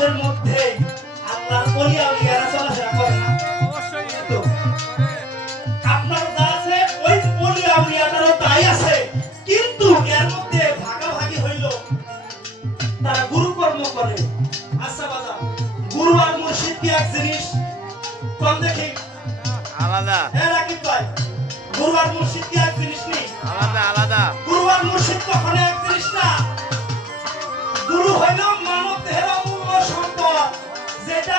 মানুষের মধ্যে আল্লাহর ওলি আউলিয়ারা চলাফেরা করে না? অবশ্যই তো আপনার যা আছে ওই ওলি আউলিয়াটারও তাই আছে, কিন্তু এর মধ্যে ভাগাভাগি হইল তারা গুরু কর্ম করে। আচ্ছা বাজার, গুরু আর মুর্শিদ কি এক জিনিস? কোন দেখি আলাদা হ্যাঁ রাকিব ভাই, গুরু আর মুর্শিদ কি এক জিনিস নেই? আলাদা আলাদা গুরু আর মুর্শিদ কখনো এক জিনিস না। গুরু হইল মানব দেহের অমূল্য সম্পদ, যেটা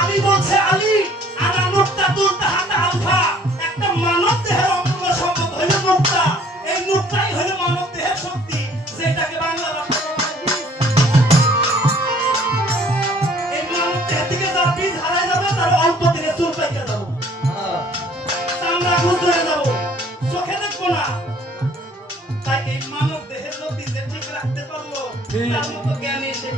আলী বলছে আলী আনা নুক্তাতুল তাহাতা আলফা। একটা মানব দেহের অমূল্য সম্পদ হইল নুক্তা। এই নুক্তাই হইল মানব দেহের শক্তি, যেটাকে বাংলা ভাষায় বলা হয় বীজ। এই মানব দেহ থেকে যা বীজ হারায় যাবে তার অল্প দিনে চুল পাইকা যাবো, চামড়া গুজরে যাবো, চোখে দেখবো না। তাই এই মানব দেহের যদি যে ঠিক রাখতে পারলো তার মতো জ্ঞানী সে